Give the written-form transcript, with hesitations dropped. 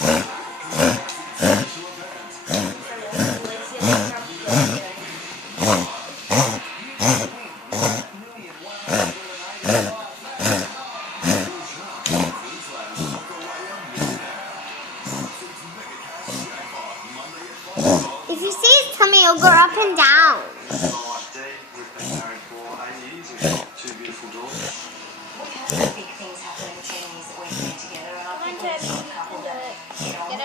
If you see his tummy, it'll go up and down. Big things happen in the 10 years that we've been together, and I think we're a couple that get